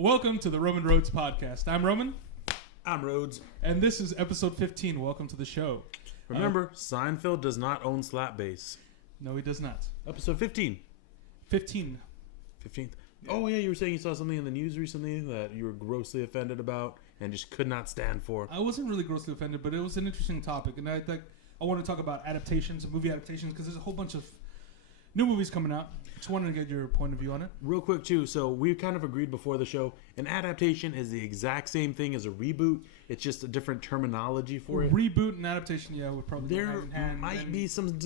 Welcome to the Roman Roads podcast. I'm Roman. I'm Rhodes. And this is episode 15. Welcome to the show. Remember, Seinfeld does not own slap bass. No, he does not. Episode 15. 15. 15th. Oh, yeah, you were saying you saw something in the news recently that you were grossly offended about and just could not stand for. I wasn't really grossly offended, but it was an interesting topic. And I think I want to talk about adaptations, movie adaptations, because there's a whole bunch of new movies coming out. Just wanted to get your point of view on it. Real quick, too. So we kind of agreed before the show. An adaptation is the exact same thing as a reboot. It's just a different terminology for it. Reboot and adaptation, yeah, would probably There go hand in hand. might be some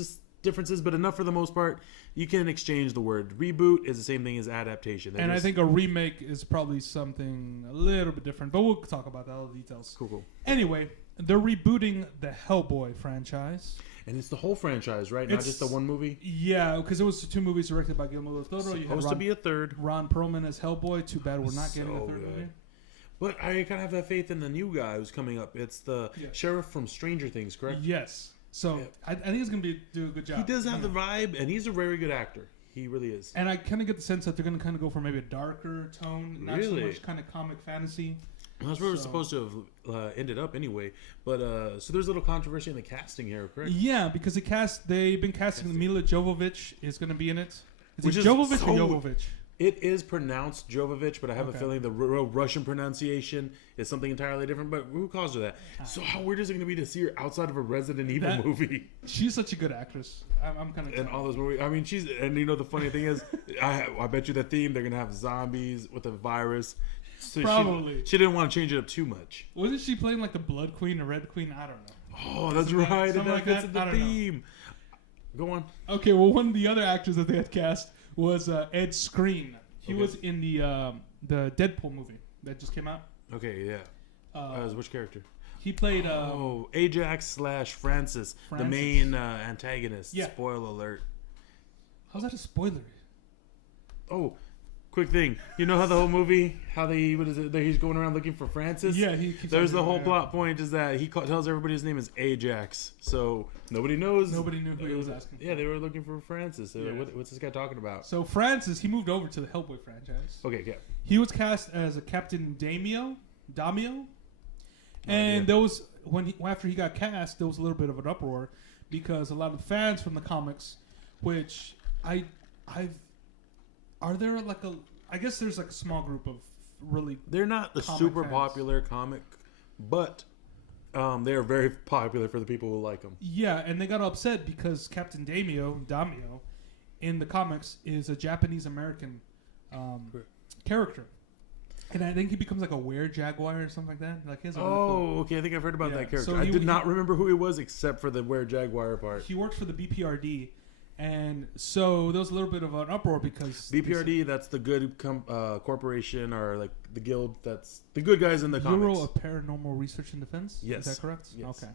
differences, but enough for the most part. You can exchange the word. Reboot is the same thing as adaptation. I think a remake is probably something a little bit different, but we'll talk about that, all the details. Cool. Anyway, they're rebooting the Hellboy franchise. And it's the whole franchise, right? Not just the one movie? Yeah, because it was two movies directed by Guillermo del Toro. Supposed to be a third. Ron Perlman as Hellboy. Too bad we're not getting a third movie. But I kind of have that faith in the new guy who's coming up. It's the sheriff from Stranger Things, correct? Yes. So I think he's going to do a good job. He does have the vibe, and he's a very good actor. He really is. And I kind of get the sense that they're going to kind of go for maybe a darker tone, not so much kind of comic fantasy. Well, that's where we're supposed to have ended up anyway. But so there's a little controversy in the casting here, correct? Yeah, because they've been casting Mila Jovovich is going to be in it. Is it Jovovich or Jovovich? It is pronounced Jovovich, but I have a feeling the real Russian pronunciation is something entirely different. But who calls her that? So how weird is it going to be to see her outside of a Resident Evil movie? She's such a good actress. I'm kind of in all those movies. I mean, and you know the funny thing is, I bet you the theme they're going to have zombies with a virus. So probably. She didn't want to change it up too much. Wasn't she playing like the Blood Queen or Red Queen? I don't know. Oh, that's right. Something like that. The theme. Go on. Okay, well, one of the other actors that they had cast was Ed Skrein. He was in the Deadpool movie that just came out. Okay, yeah. As which character? He played... Ajax / Francis, the main antagonist. Yeah. Spoiler alert. How's that a spoiler? Oh, quick thing. You know how the whole movie, he's going around looking for Francis? Yeah, there's the whole plot point is that he tells everybody his name is Ajax. So nobody knows. Nobody knew who he was asking for. Yeah, they were looking for Francis. So what's this guy talking about? So Francis, he moved over to the Hellboy franchise. Okay, yeah. He was cast as a Captain Damio. And there was, after he got cast, there was a little bit of an uproar because a lot of the fans from the comics, which are there I guess there's like a small group of really... They're not the super fans. Popular comic, but they are very popular for the people who like them. Yeah, and they got upset because Captain Damio, in the comics is a Japanese-American character. And I think he becomes like a were-jaguar or something like that. Like his okay. I think I've heard about that character. So I did not remember who he was except for the were-jaguar part. He worked for the BPRD. And so there was a little bit of an uproar because... BPRD, that's the good corporation or like the guild that's the good guys in the comics. Bureau of Paranormal Research and Defense? Yes. Is that correct? Yes. Okay.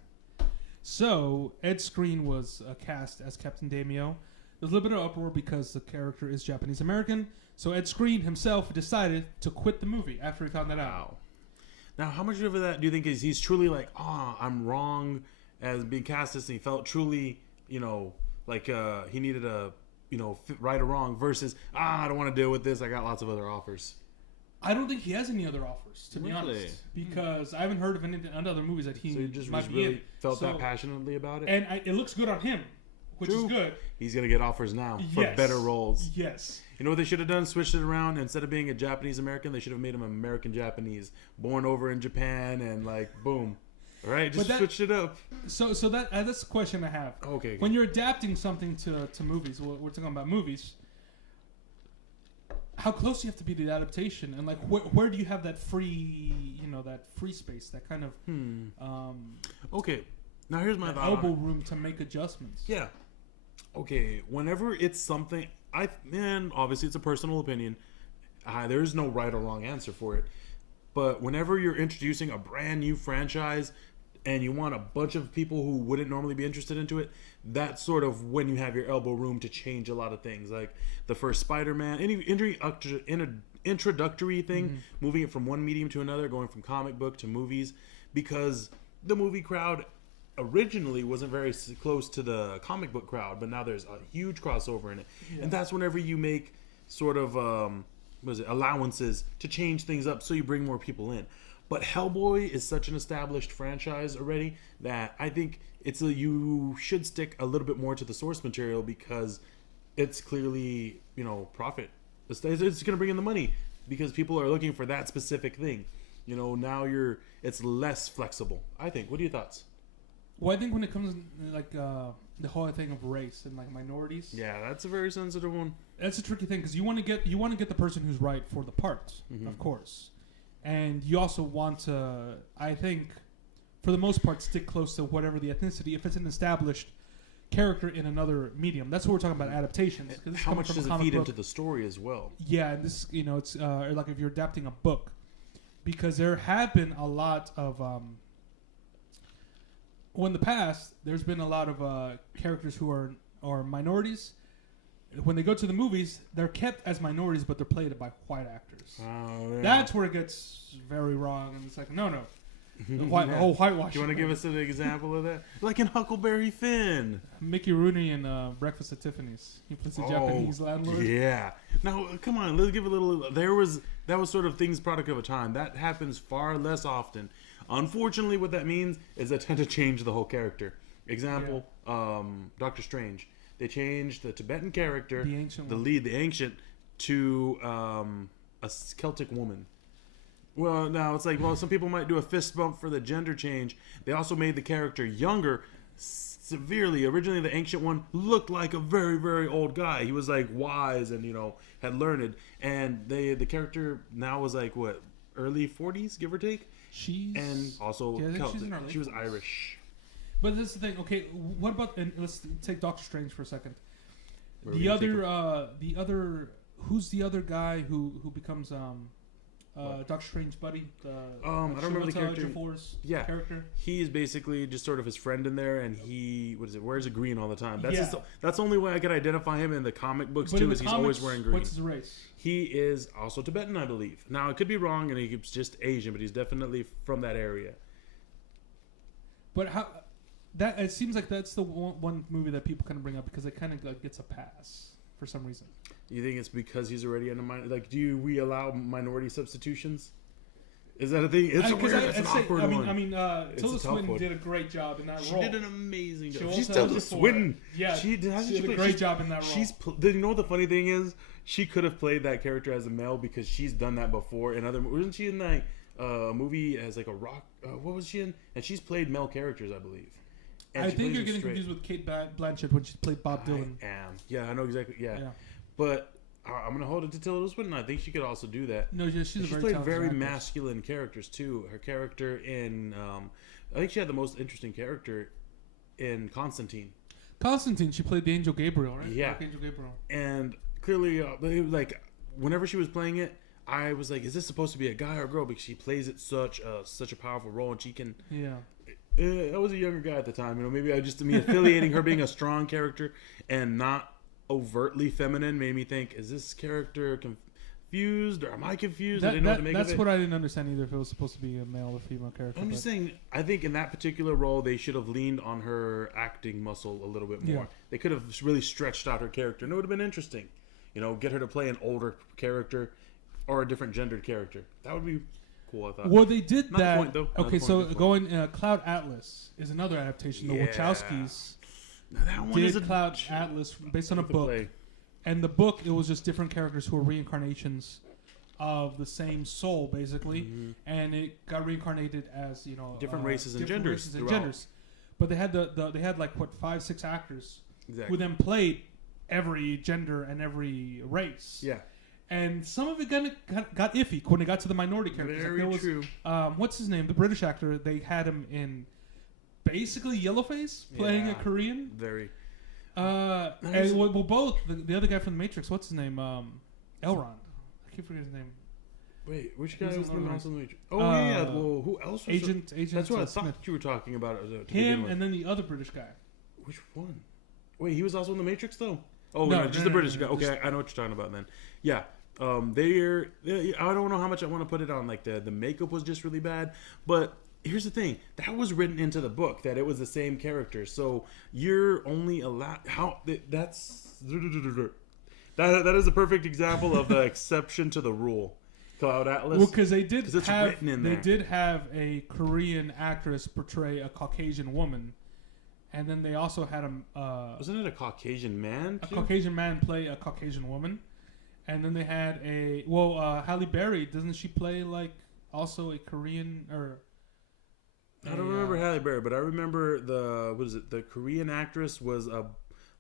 So Ed Skrein was cast as Captain Damio. There's a little bit of uproar because the character is Japanese-American. So Ed Skrein himself decided to quit the movie after he found that out. Now, how much of that do you think is he's truly like, I'm wrong as being cast as, and he felt truly, like he needed a, right or wrong versus, I don't want to deal with this. I got lots of other offers. I don't think he has any other offers, to be honest. Because I haven't heard of any other movies that he just really felt that passionately about it? And it looks good on him, which is good. He's going to get offers now for better roles. Yes. You know what they should have done? Switched it around. Instead of being a Japanese-American, they should have made him American-Japanese. Born over in Japan and boom. All right, just switched it up. So that's the question I have. Okay. When you're adapting something to movies, we're talking about movies. How close do you have to be to the adaptation, and where do you have that free, that free space, that kind of okay. Now here's my thought. Elbow room to make adjustments. Yeah. Okay. Whenever it's something, obviously it's a personal opinion. There's no right or wrong answer for it. But whenever you're introducing a brand new franchise and you want a bunch of people who wouldn't normally be interested into it, that's sort of when you have your elbow room to change a lot of things. Like the first Spider-Man, any introductory thing, moving it from one medium to another, going from comic book to movies, because the movie crowd originally wasn't very close to the comic book crowd, but now there's a huge crossover in it. Yeah. And that's whenever you make sort of allowances to change things up so you bring more people in. But Hellboy is such an established franchise already that I think you should stick a little bit more to the source material because it's clearly, profit. It's going to bring in the money because people are looking for that specific thing. Now it's less flexible, I think. What are your thoughts? Well, I think when it comes like the whole thing of race and like minorities, yeah, that's a very sensitive one. That's a tricky thing because you want to get the person who's right for the part, of course, and you also want to, I think, for the most part, stick close to whatever the ethnicity. If it's an established character in another medium, that's what we're talking about, adaptations. How much does it feed into the story as well? Yeah, and this, it's like if you're adapting a book, because there have been a lot of. Well, in the past, there's been a lot of characters who are minorities. When they go to the movies, they're kept as minorities, but they're played by white actors. Oh, yeah. That's where it gets very wrong, and it's like, no. Whitewash. Do you want to give us an example of that? Like in Huckleberry Finn. Mickey Rooney in Breakfast at Tiffany's. He plays a Japanese landlord. Yeah. Now, come on, let's give a little... That was sort of things product of a time. That happens far less often. Unfortunately, what that means is they tend to change the whole character. Example, Doctor Strange. They changed the Tibetan character, the ancient, to a Celtic woman. Well, now it's like, some people might do a fist bump for the gender change. They also made the character younger severely. Originally, the ancient one looked like a very, very old guy. He was like wise and, had learned. And the character now was like, what, early 40s, give or take? And also Celtic. She was Irish. But this is the thing. Okay, what about? And let's take Doctor Strange for a second. The other, who's the other guy who becomes Doctor Strange's buddy? I don't remember the character. Character. He is basically just sort of his friend in there, and he wears a green all the time. That's the only way I could identify him in the comic books too. Is he's always wearing green. What's his race? He is also Tibetan, I believe. Now, I could be wrong, and he's just Asian, but he's definitely from that area. But it seems like that's the one movie that people kind of bring up because it kind of gets a pass for some reason. You think it's because he's already in a minority? Like, do we allow minority substitutions? Is that a thing? It's an awkward one. Tilda Swinton did a great job in that role. She did an amazing job. She's Tilda Swinton. Yeah, she did a great job in that role. You know what the funny thing is? She could have played that character as a male because she's done that before in other. Wasn't she in like a movie as like a rock? What was she in? And she's played male characters, I believe. And I think you're getting confused with Kate Blanchett when she played Bob Dylan. I am. Yeah, I know exactly. Yeah. But I'm gonna hold it to Tilda Swinton. I think she could also do that. No, she's played very masculine characters too. Her character in, I think she had the most interesting character in Constantine. She played the Angel Gabriel, right? Yeah, Angel Gabriel. And clearly, like whenever she was playing it, I was like, "Is this supposed to be a guy or a girl?" Because she plays it such a powerful role, and she can. Yeah. I was a younger guy at the time, maybe affiliating her being a strong character and not overtly feminine made me think, is this character confused or am I confused? I didn't know what to make of it. That's what I didn't understand either, if it was supposed to be a male or female character. I'm just saying, I think in that particular role, they should have leaned on her acting muscle a little bit more. Yeah. They could have really stretched out her character, and it would have been interesting. Get her to play an older character or a different gendered character. That would be cool, I thought. Well, they did not that. The point, though. Okay, so going Cloud Atlas is another adaptation. The Wachowskis did Cloud Atlas based on a book. And the book, it was just different characters who were reincarnations of the same soul, basically. Mm-hmm. And it got reincarnated as, different races and genders. But they had they had 5-6 actors who then played every gender and every race. Yeah. And some of it got iffy when it got to the minority characters. Very true. What's his name? The British actor. They had him in basically Yellowface playing a Korean. Very. And both the other guy from the Matrix. What's his name? Elrond. I keep forgetting his name. Wait, which guy was in the Matrix? Oh yeah. Well, who else? Was Agent. That's what I thought you were talking about. Him and then the other British guy. Which one? Wait, he was also in the Matrix though. Oh no, just the British guy. Okay, I know what you're talking about then. Yeah. I don't know how much I want to put it on. Like the makeup was just really bad, but here's the thing: that was written into the book that it was the same character. So you're only allowed That is a perfect example of the exception to the rule. Cloud Atlas. Well, because they did it's have written in there. they did have a Korean actress portray a Caucasian woman, and then they also had wasn't it a Caucasian man? A Caucasian man play a Caucasian woman, and then they had Halle Berry. Doesn't she play like also a Korean or? I don't remember Halle Berry, but I remember the Korean actress was a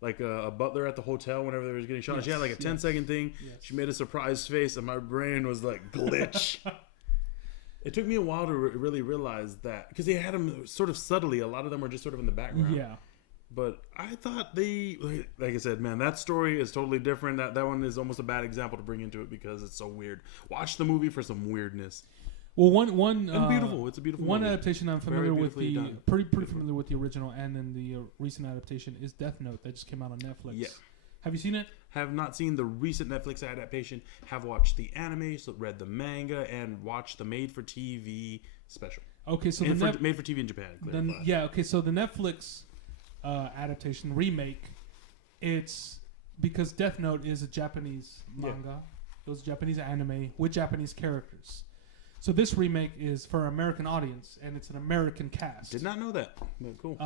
butler at the hotel whenever they was getting shot. Yes, she had like a 10-second thing. Yes. She made a surprised face, and my brain was like glitch. It took me a while to really realize that because they had them sort of subtly. A lot of them were just sort of in the background. Yeah. But I thought like I said, man, that story is totally different. That one is almost a bad example to bring into it because it's so weird. Watch the movie for some weirdness. Well, one beautiful. It's a beautiful one movie. adaptation I'm familiar with pretty familiar with the original, and then the recent adaptation is Death Note that just came out on Netflix. Yeah, have you seen it? Have not seen the recent Netflix adaptation. Have watched the anime, so read the manga, and watched the made-for-TV special. Okay, so made-for-TV in Japan. Okay, so the Netflix adaptation remake, it's because Death Note is a Japanese manga. Yeah. It was a Japanese anime with Japanese characters. So this remake is for an American audience, and it's an American cast. Did not know that. But cool.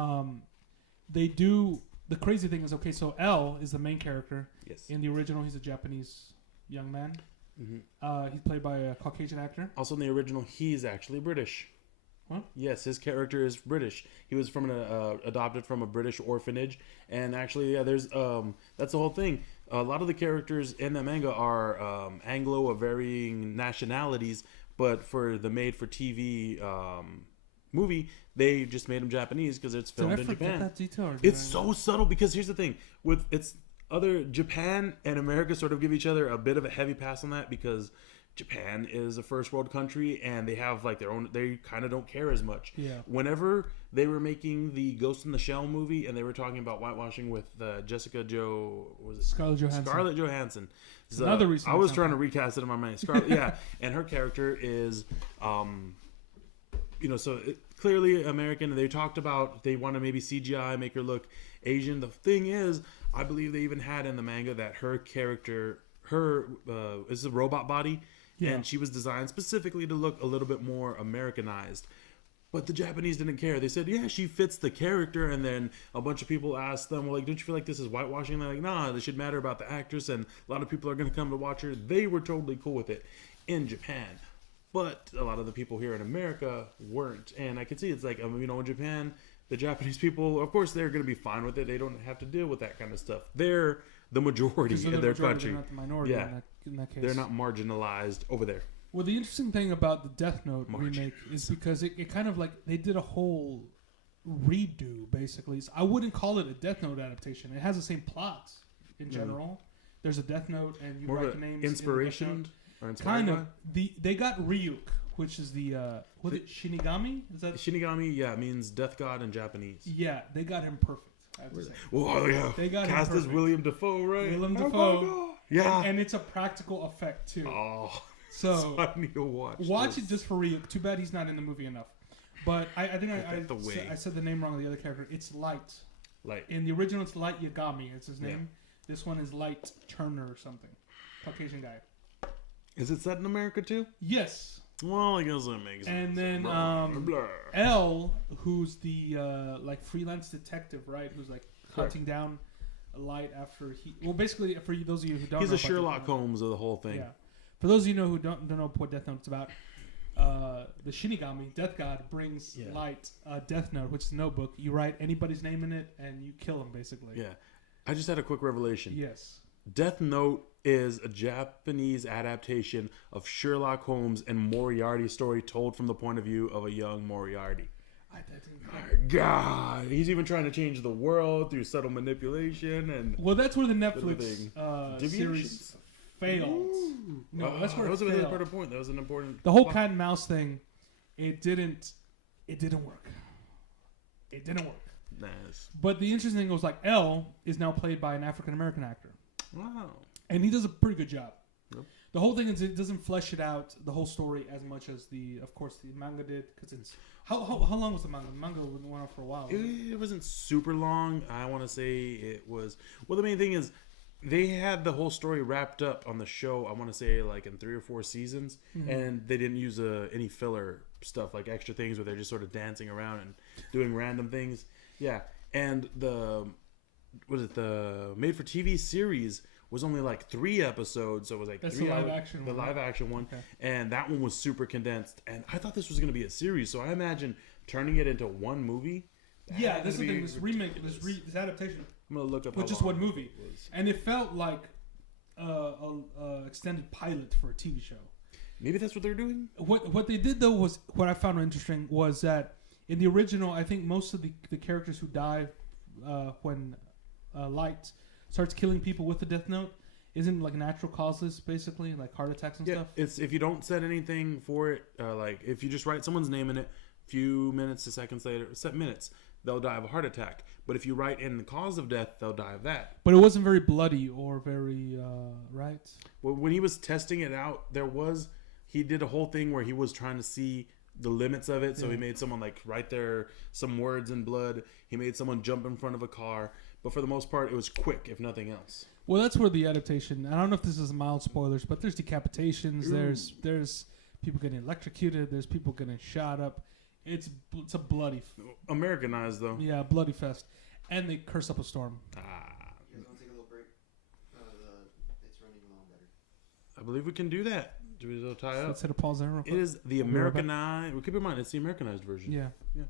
They do. The crazy thing is, okay, so L is the main character. Yes. In the original, he's a Japanese young man. Mm-hmm. He's played by a Caucasian actor. Also, in the original, he's actually British. What? Yes, his character is British. He was adopted from a British orphanage, and actually, there's that's the whole thing. A lot of the characters in the manga are Anglo of varying nationalities. But for the made-for-TV movie, they just made them Japanese because it's filmed in Japan. That detail, it's so subtle because here's the thing: Japan and America sort of give each other a bit of a heavy pass on that because Japan is a first world country and they have like their own. They kind of don't care as much. Yeah. Whenever they were making the Ghost in the Shell movie and they were talking about whitewashing with Scarlett Johansson. Another reason I was trying to recast it in my mind. Scarlett, yeah, and her character is, clearly American. They talked about they want to maybe CGI make her look Asian. The thing is, I believe they even had in the manga that her character, is a robot body, and she was designed specifically to look a little bit more Americanized. But the Japanese didn't care. They said, yeah, she fits the character. And then a bunch of people asked them, well, like, don't you feel like this is whitewashing? And they're like, nah, this should matter about the actress. And a lot of people are going to come to watch her. They were totally cool with it in Japan. But a lot of the people here in America weren't. And I could see it's like, in Japan, the Japanese people, of course, they're going to be fine with it. They don't have to deal with that kind of stuff. They're the majority in their country. They're not the minority in that case. They're not marginalized over there. Well, the interesting thing about the Death Note remake is because it kind of like they did a whole redo, basically. So I wouldn't call it a Death Note adaptation. It has the same plot in general. There's a Death Note, and you write the names. Inspiration or kind of. They got Ryuk, which is the Shinigami. Is that Shinigami? Yeah, it means death god in Japanese. Yeah, they got him perfect. I have to say. Oh yeah, they got cast him as William Dafoe, right? William Dafoe. Oh, yeah, and it's a practical effect too. Oh. So I need to watch it just for Ryuk. Too bad he's not in the movie enough. But I think I said the name wrong of the other character. It's Light. In the original, it's Light Yagami. It's his name. This one is Light Turner or something. Caucasian guy. Is it set in America too? Yes. Well, I guess that makes sense. And then L, who's the freelance detective, right? Who's like hunting down Light after he. Well, basically, for those of you who don't, he's a Sherlock Holmes of the whole thing. Yeah. For those of you who don't know what Death Note's about, the Shinigami, Death God, brings Light a Death Note, which is a notebook. You write anybody's name in it, and you kill them, basically. Yeah. I just had a quick revelation. Yes. Death Note is a Japanese adaptation of Sherlock Holmes and Moriarty's story told from the point of view of a young Moriarty. My God, he's even trying to change the world through subtle manipulation and. Well, that's where the Netflix series failed. Ooh. No, that's where that was an important point. That was an important. The whole cat and mouse thing, it didn't work. It didn't work. Nice. But the interesting thing was L is now played by an African American actor. Wow. And he does a pretty good job. Yep. The whole thing is it doesn't flesh it out, the whole story, as much as the manga did. Because it's how long was the manga? The manga went on for a while. It wasn't super long. I want to say it was. Well, the main thing is, they had the whole story wrapped up on the show. I want to say like in 3 or 4 seasons, and they didn't use any filler stuff like extra things where they're just sort of dancing around and doing random things. Yeah, and the made for TV series was only like 3 episodes, so it was like That's 3 the live hours, action the one. live action one, Okay. and that one was super condensed. And I thought this was going to be a series, so I imagine turning it into one movie. Yeah, this is the thing. This remake, this adaptation I'm gonna look up was how just long one movie, it was. and it felt like a extended pilot for a TV show. Maybe that's what they're doing. What they did though was what I found interesting was that in the original, I think most of the characters who die when Light starts killing people with the Death Note isn't like natural causes, basically like heart attacks and stuff. It's if you don't set anything for it, like if you just write someone's name in it, few minutes to seconds later, set minutes, they'll die of a heart attack. But if you write in the cause of death, they'll die of that. But it wasn't very bloody or very right. Well, when he was testing it out, he did a whole thing where he was trying to see the limits of it. So he made someone like write there some words in blood. He made someone jump in front of a car. But for the most part, it was quick, if nothing else. Well, that's where the adaptation. I don't know if this is mild spoilers, but there's decapitations. Ooh. There's people getting electrocuted. There's people getting shot up. It's a bloody, Americanized though. yeah, bloody fest, and they curse up a storm. You guys want to take a little break? It's running along better. I believe we can do that. Do we tie up? Let's hit a pause there real quick. It is the We'll be right back. Americanized. Well, keep in mind, it's the Americanized version. Yeah. Yeah.